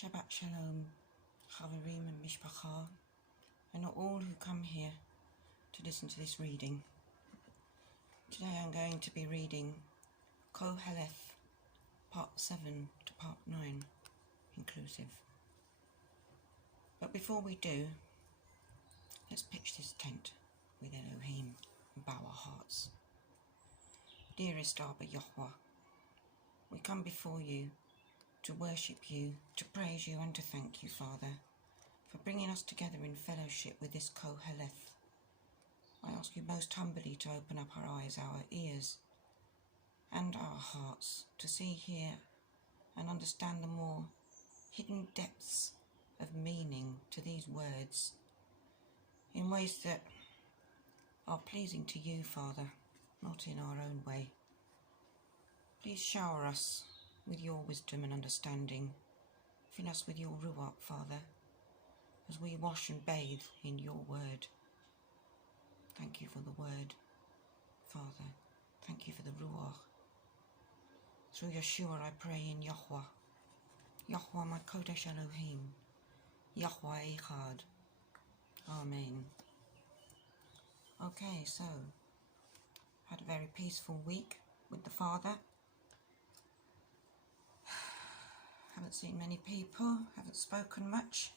Shabbat Shalom, Chaverim and Mishpacha, and all who come here to listen to this reading. Today I'm going to be reading Qoheleth, Part 7 to Part 9, inclusive. But before we do, let's pitch this tent with Elohim and bow our hearts. Dearest Abba Yahweh, we come before you to worship you, to praise you and to thank you, Father, for bringing us together in fellowship with this Qoheleth. I ask you most humbly to open up our eyes, our ears and our hearts to see, hear and understand the more hidden depths of meaning to these words in ways that are pleasing to you, Father, not in our own way. Please shower us with your wisdom and understanding. Fill us with your Ruach, Father, as we wash and bathe in your word. Thank you for the word, Father. Thank you for the Ruach. Through Yeshua I pray in Yahweh. Yahweh my Kodesh Elohim. Yahweh Echad. Amen. Okay, so, had a very peaceful week with the Father. Haven't seen many people, haven't spoken much.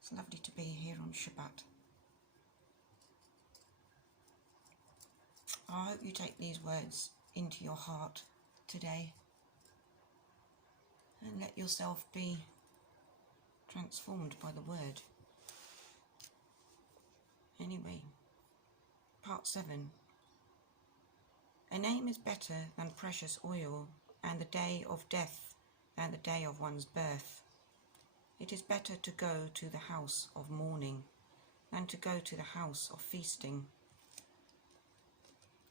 It's lovely to be here on Shabbat. I hope you take these words into your heart today and let yourself be transformed by the word. Anyway, Part 7. A name is better than precious oil, and the day of death than the day of one's birth. It is better to go to the house of mourning than to go to the house of feasting.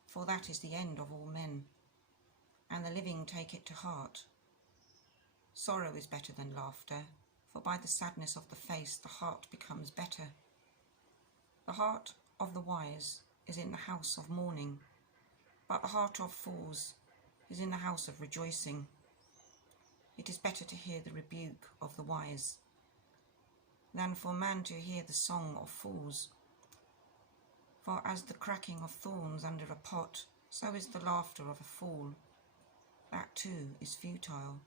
For that is the end of all men, and the living take it to heart. Sorrow is better than laughter, for by the sadness of the face the heart becomes better. The heart of the wise is in the house of mourning, but the heart of fools is in the house of rejoicing. It is better to hear the rebuke of the wise than for man to hear the song of fools. For as the cracking of thorns under a pot, so is the laughter of a fool. That too is futile.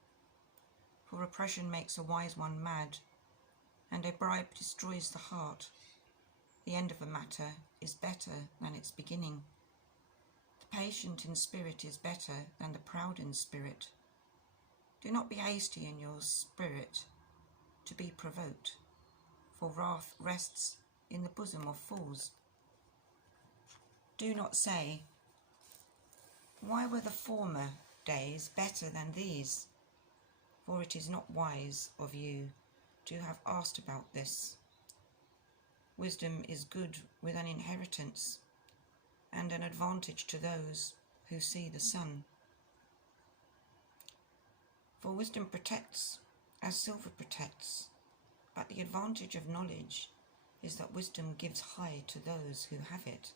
For oppression makes a wise one mad, and a bribe destroys the heart. The end of a matter is better than its beginning. The patient in spirit is better than the proud in spirit. Do not be hasty in your spirit to be provoked, for wrath rests in the bosom of fools. Do not say, why were the former days better than these? For it is not wise of you to have asked about this. Wisdom is good with an inheritance, and an advantage to those who see the sun. For wisdom protects as silver protects, but the advantage of knowledge is that wisdom gives high to those who have it.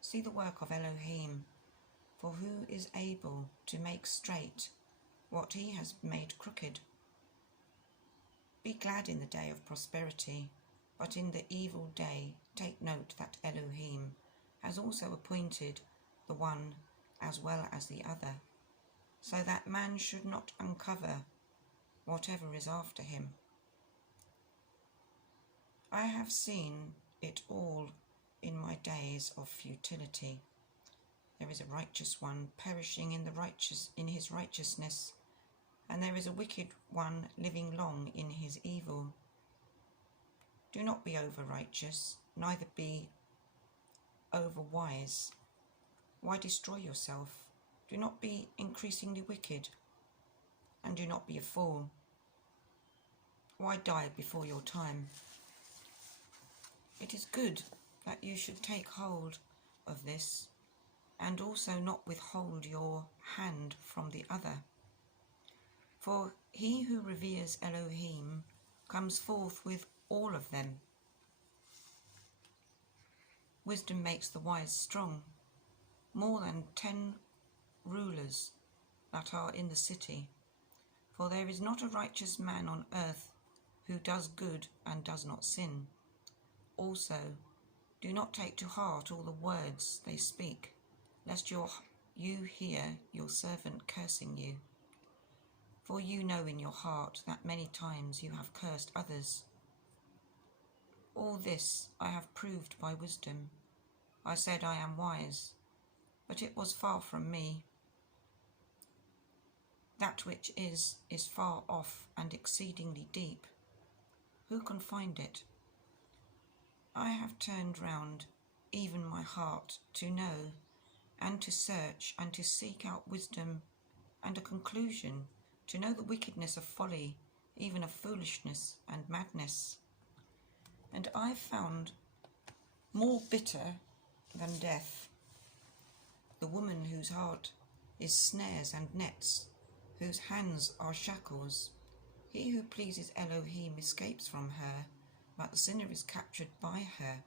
See the work of Elohim, for who is able to make straight what he has made crooked? Be glad in the day of prosperity, but in the evil day take note that Elohim has also appointed the one as well as the other, so that man should not uncover whatever is after him. I have seen it all in my days of futility. There is a righteous one perishing in his righteousness, and there is a wicked one living long in his evil. Do not be over righteous, neither be over wise. Why destroy yourself? Do not be increasingly wicked, and do not be a fool. Why die before your time? It is good that you should take hold of this, and also not withhold your hand from the other. For he who reveres Elohim comes forth with all of them. Wisdom makes the wise strong, more than 10 rulers that are in the city. For there is not a righteous man on earth who does good and does not sin. Also, do not take to heart all the words they speak, lest you hear your servant cursing you. For you know in your heart that many times you have cursed others. All this I have proved by wisdom. I said I am wise, but it was far from me. That which is far off and exceedingly deep. Who can find it? I have turned round even my heart to know and to search and to seek out wisdom and a conclusion, to know the wickedness of folly, even of foolishness and madness. And I found more bitter than death the woman whose heart is snares and nets, whose hands are shackles. He who pleases Elohim escapes from her, but the sinner is captured by her.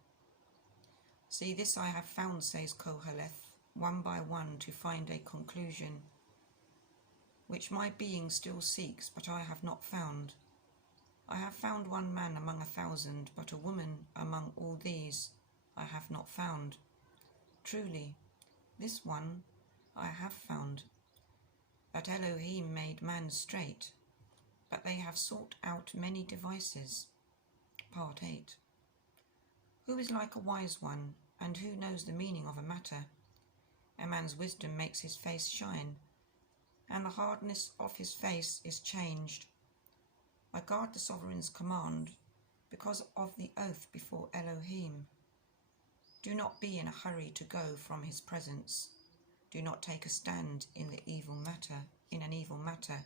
See, this I have found, says Qoheleth, one by one to find a conclusion, which my being still seeks, but I have not found. I have found one man among 1,000, but a woman among all these I have not found. Truly, this one I have found, that Elohim made man straight, but they have sought out many devices. Part 8. Who is like a wise one, and who knows the meaning of a matter? A man's wisdom makes his face shine, and the hardness of his face is changed. I guard the sovereign's command because of the oath before Elohim. Do not be in a hurry to go from his presence. Do not take a stand in an evil matter,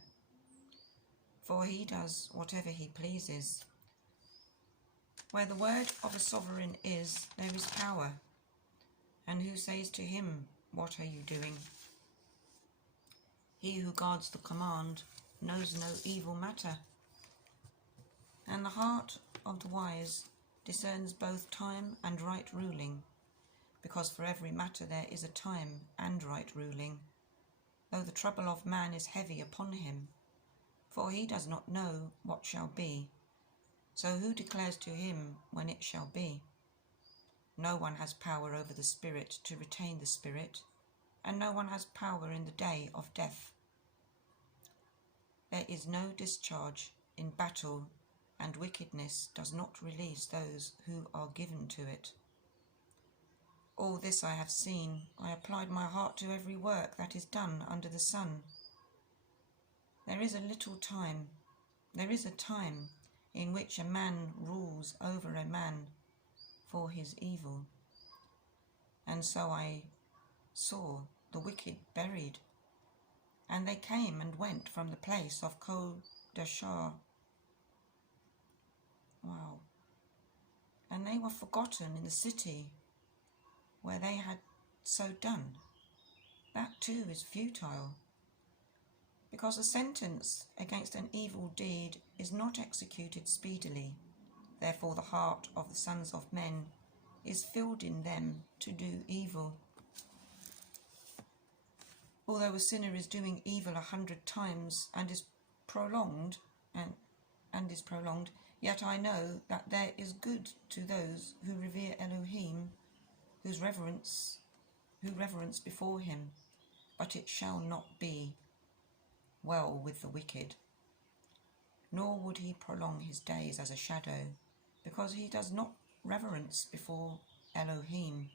for he does whatever he pleases. Where the word of a sovereign is, there is power. And who says to him, "What are you doing?" He who guards the command knows no evil matter. And the heart of the wise discerns both time and right ruling, because for every matter there is a time and right ruling, though the trouble of man is heavy upon him, for he does not know what shall be. So who declares to him when it shall be? No one has power over the spirit to retain the spirit, and no one has power in the day of death. There is no discharge in battle, and wickedness does not release those who are given to it. All this I have seen. I applied my heart to every work that is done under the sun. There is a time in which a man rules over a man for his evil. And so I saw the wicked buried, and they came and went from the place of Qoheleth. Wow. And they were forgotten in the city where they had so done. That too is futile, because a sentence against an evil deed is not executed speedily. Therefore the heart of the sons of men is filled in them to do evil. Although a sinner is doing evil 100 times and is prolonged, yet I know that there is good to those who revere Elohim, who reverence before him, but it shall not be well with the wicked. Nor would he prolong his days as a shadow, because he does not reverence before Elohim.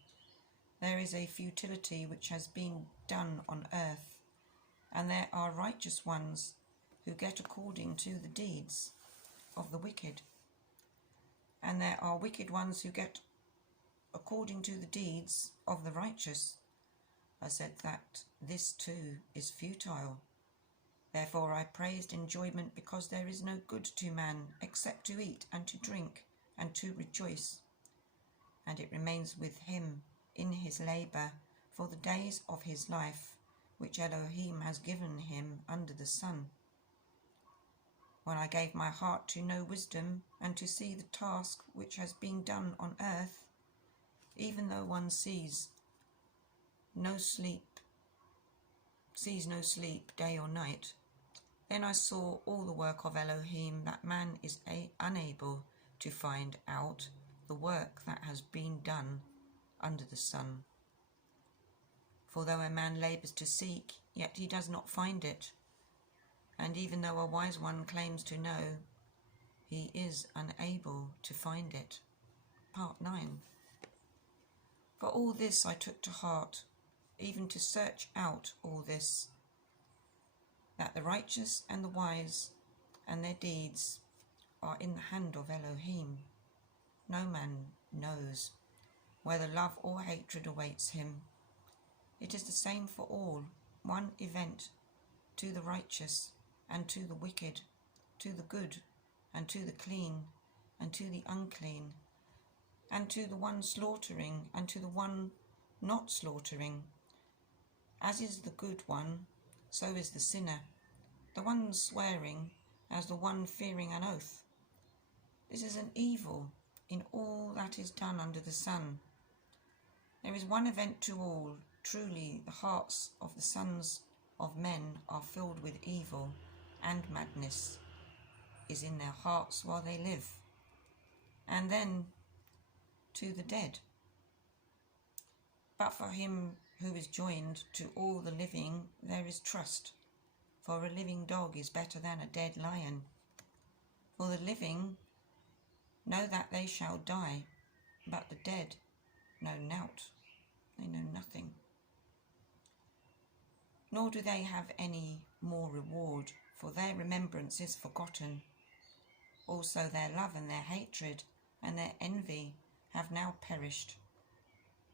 There is a futility which has been done on earth, and there are righteous ones who get according to the deeds of the wicked, and there are wicked ones who get according to the deeds of the righteous. I said that this too is futile. Therefore I praised enjoyment, because there is no good to man except to eat and to drink and to rejoice, and it remains with him in his labour for the days of his life, which Elohim has given him under the sun. When I gave my heart to know wisdom and to see the task which has been done on earth, even though one sees no sleep day or night, Then I saw all the work of Elohim, that man is unable to find out the work that has been done under the sun. For though a man labours to seek, yet he does not find it. And even though a wise one claims to know, he is unable to find it. Part 9. For all this I took to heart, even to search out all this, that the righteous and the wise and their deeds are in the hand of Elohim. No man knows whether love or hatred awaits him. It is the same for all, one event, to the righteous and to the wicked, to the good and to the clean and to the unclean, and to the one slaughtering and to the one not slaughtering. As is the good one, so is the sinner, the one swearing as the one fearing an oath. This is an evil in all that is done under the sun. There is one event to all. Truly the hearts of the sons of men are filled with evil, and madness is in their hearts while they live. And then to the dead. But for him who is joined to all the living there is trust, for a living dog is better than a dead lion. For the living know that they shall die, but the dead know naught, they know nothing. Nor do they have any more reward, for their remembrance is forgotten. Also their love and their hatred and their envy have now perished,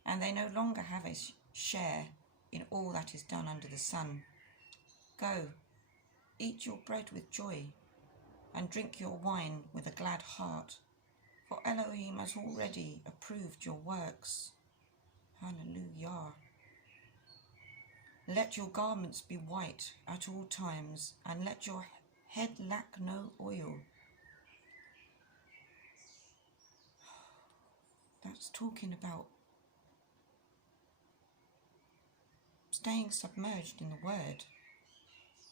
and they no longer have a share in all that is done under the sun. Go, eat your bread with joy, and drink your wine with a glad heart, for Elohim has already approved your works. Hallelujah. Let your garments be white at all times, and let your head lack no oil. That's talking about staying submerged in the word.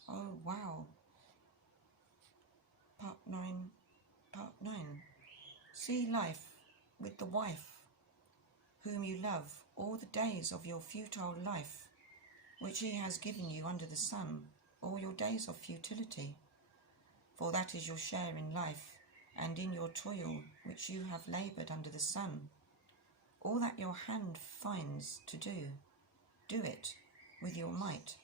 Oh, wow. Part 9. See life with the wife whom you love all the days of your futile life, which he has given you under the sun, all your days of futility. For that is your share in life, and in your toil which you have laboured under the sun. All that your hand finds to do, do it with your might.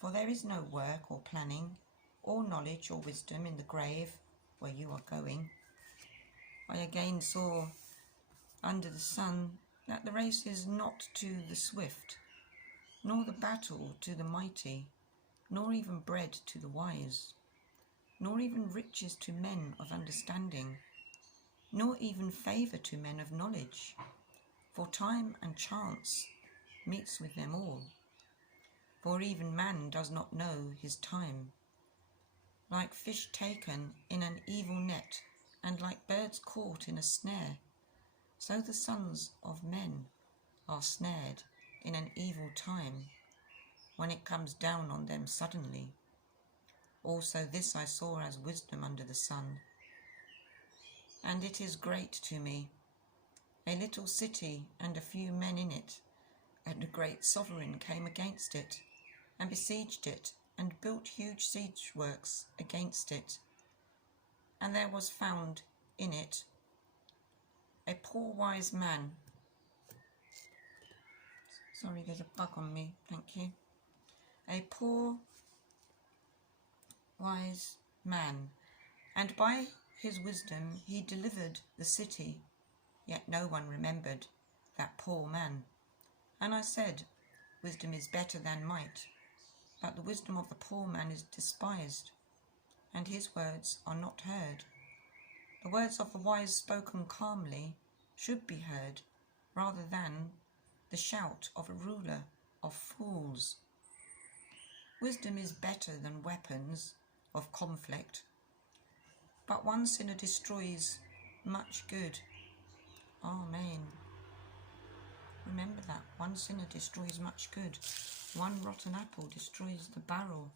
For there is no work or planning, or knowledge or wisdom in the grave where you are going. I again saw under the sun that the race is not to the swift, nor the battle to the mighty, nor even bread to the wise, nor even riches to men of understanding, nor even favour to men of knowledge, for time and chance meets with them all. For even man does not know his time. Like fish taken in an evil net, and like birds caught in a snare, so the sons of men are snared in an evil time, when it comes down on them suddenly. Also this I saw as wisdom under the sun. And it is great to me, a little city and a few men in it, and a great sovereign came against it, and besieged it, and built huge siege works against it. And there was found in it a poor wise man. Sorry, there's a bug on me, thank you. A poor wise man, and by his wisdom he delivered the city, yet no one remembered that poor man. And I said, wisdom is better than might, but the wisdom of the poor man is despised, and his words are not heard. The words of the wise spoken calmly should be heard, rather than the shout of a ruler of fools. Wisdom is better than weapons of conflict, but one sinner destroys much good. Amen. Remember that. One sinner destroys much good. One rotten apple destroys the barrel.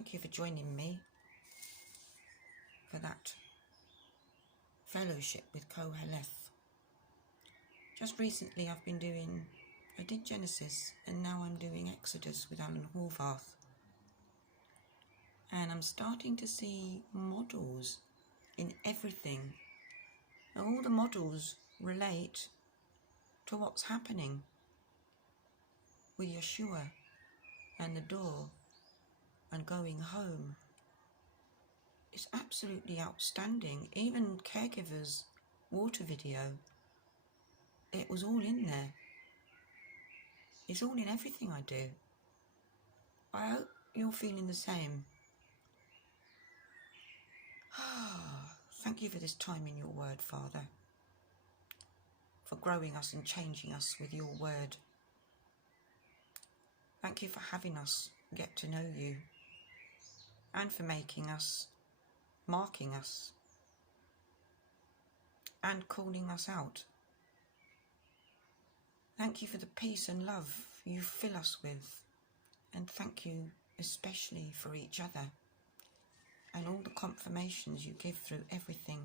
thank you for joining me for that fellowship with Qoheleth. Just recently I did Genesis, and now I'm doing Exodus with Alan Horvath. And I'm starting to see models in everything. And all the models relate to what's happening with Yeshua and the door and going home. It's absolutely outstanding. Even Caregivers' water video, it was all in there. It's all in everything I do. I hope you're feeling the same. Thank you for this time in your word, Father, for growing us and changing us with your word. Thank you for having us get to know you, and for making us, marking us, and calling us out. Thank you for the peace and love you fill us with, and thank you especially for each other and all the confirmations you give through everything.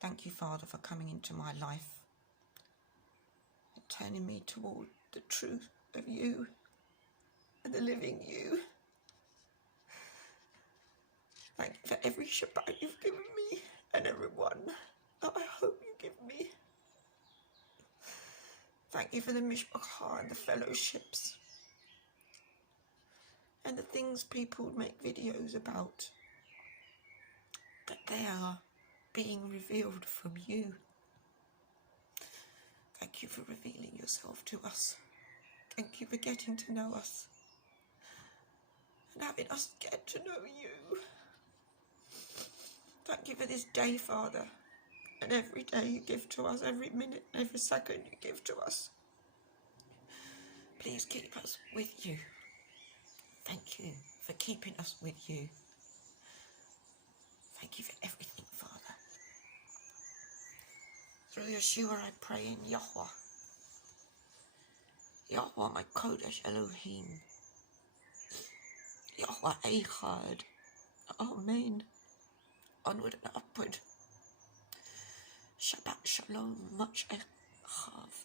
Thank you, Father, for coming into my life and turning me toward the truth of you and the living you. Thank you for every Shabbat you've given me and everyone that I hope you give me. Thank you for the mishpachah and the fellowships and the things people make videos about, that they are being revealed from you. Thank you for revealing yourself to us. Thank you for getting to know us and having us get to know you. Thank you for this day, Father, and every day you give to us, every minute, every second you give to us. Please keep us with you. Thank you for keeping us with you. Thank you for everything, Father. Through Yeshua I pray in Yahweh. Yahweh, my Kodesh Elohim. Yahweh Echad. Amen. Onward and upward. Shabbat Shalom. Much Echav.